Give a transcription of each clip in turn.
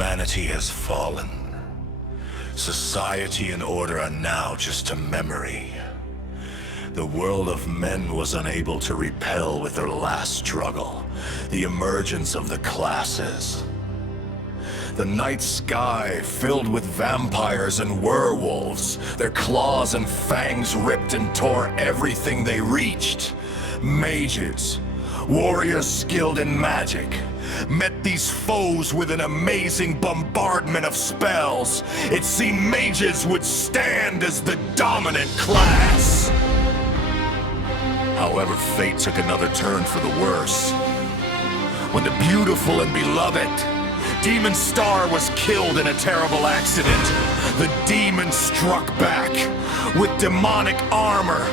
Humanity has fallen. Society and order are now just a memory. The world of men was unable to repel with their last struggle, the emergence of the classes. The night sky filled with vampires and werewolves. Their claws and fangs ripped and tore everything they reached. Mages, warriors skilled in magic, met these foes with an amazing bombardment of spells. It seemed mages would stand as the dominant class. However, fate took another turn for the worse. When the beautiful and beloved Demon Star was killed in a terrible accident, the demon struck back with demonic armor.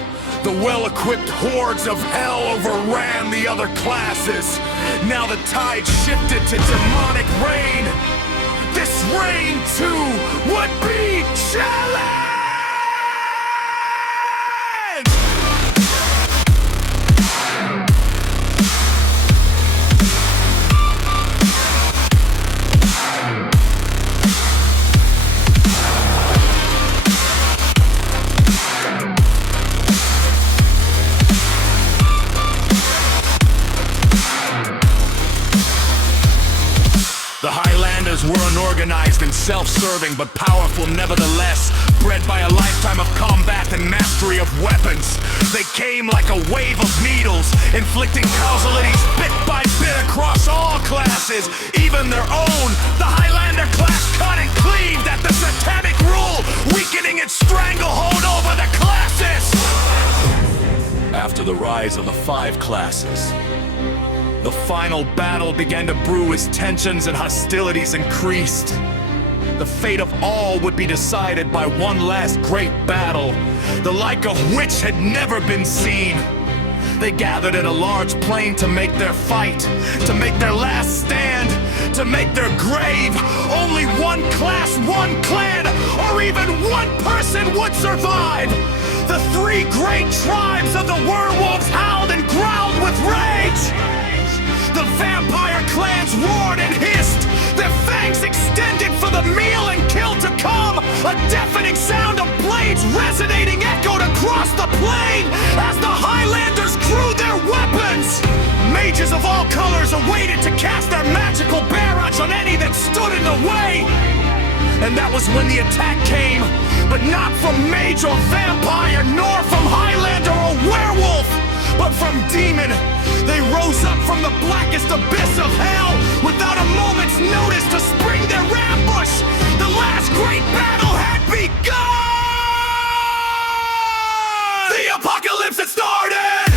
The well-equipped hordes of hell overran the other classes. Now the tide shifted to demonic reign. This reign, too, would be challenged! The Highlanders were unorganized and self-serving, but powerful nevertheless, bred by a lifetime of combat and mastery of weapons. They came like a wave of needles, inflicting causalities bit by bit across all classes, even their own. The Highlander class cut and cleaved at the satanic rule, weakening its stranglehold over the classes. After the rise of the 5 classes, the final battle began to brew as tensions and hostilities increased. The fate of all would be decided by one last great battle, the like of which had never been seen. They gathered in a large plain to make their fight, to make their last stand, to make their grave. Only one class, one clan, or even one person would survive. The 3 great tribes of the werewolves howled and growled with rage. The vampire clans roared and hissed, their fangs extended for the meal and kill to come. A deafening sound of blades resonating echoed across the plain as the Highlanders drew their weapons. Mages of all colors awaited to cast their magical barrage on any that stood in the way. And that was when the attack came, but not from mage or vampire, nor from Highlander or werewolf, but from demon. They rose up from the blackest abyss of hell without a moment's notice to spring their ambush. The last great battle had begun! The apocalypse had started!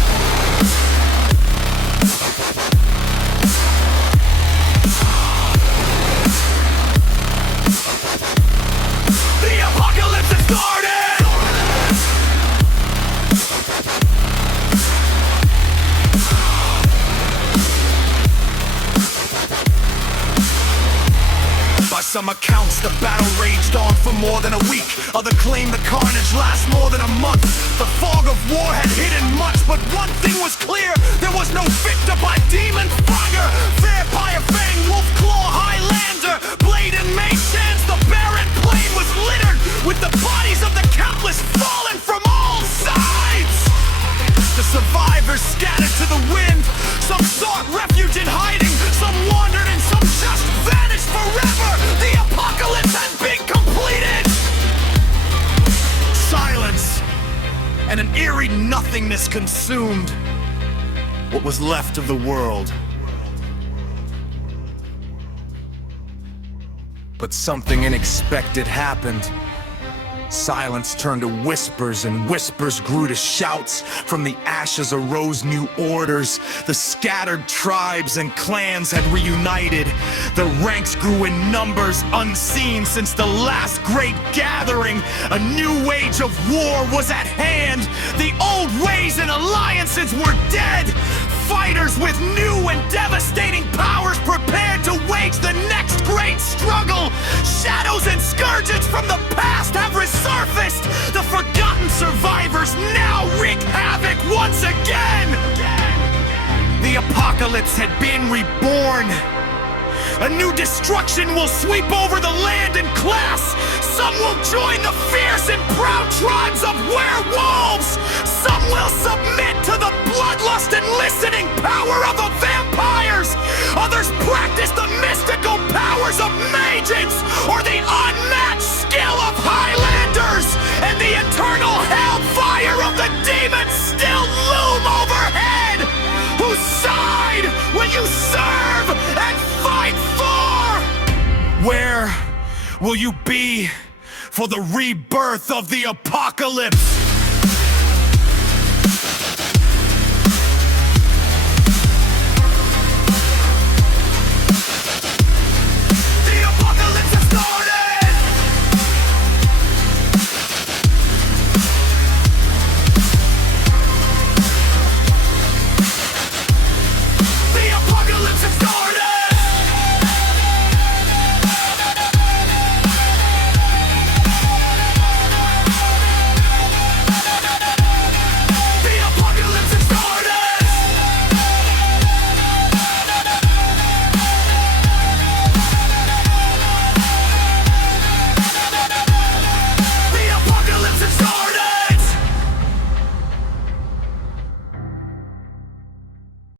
The apocalypse had started! By some accounts, the battle raged on for more than a week. Others claim the carnage lasts more than a month. The fog of war had hidden much, but one thing was clear: there was no victor by demon fire. Vampire fang, wolf claw, Highlander, blade and mage hands. The barren plain was littered with the bodies of the countless fallen from all sides. The survivors scattered to the wind. Some sought refuge in hiding, some wandered, and some just vanished forever. The apocalypse had been completed. Silence and an eerie nothingness consumed what was left of the world. But something unexpected happened. Silence turned to whispers, and whispers grew to shouts. From the ashes arose new orders. The scattered tribes and clans had reunited. The ranks grew in numbers unseen since the last great gathering. A new age of war was at hand. The old ways and alliances were dead. Fighters with new and devastating powers prepared to wage the next great struggle. Shadows and scourges from the past have resurfaced. The forgotten survivors now wreak havoc once again. The apocalypse had been reborn. A new destruction will sweep over the land and class. Some will join the fierce and proud tribes of werewolves. Some will submit to the bloodlust and listening power of the vampires. Others practice the mystical powers of mages or the unmatched skill of Highlanders. And the eternal hellfire of the demons still loom overhead. Whose side will you serve and fight for? Where will you be for the rebirth of the apocalypse?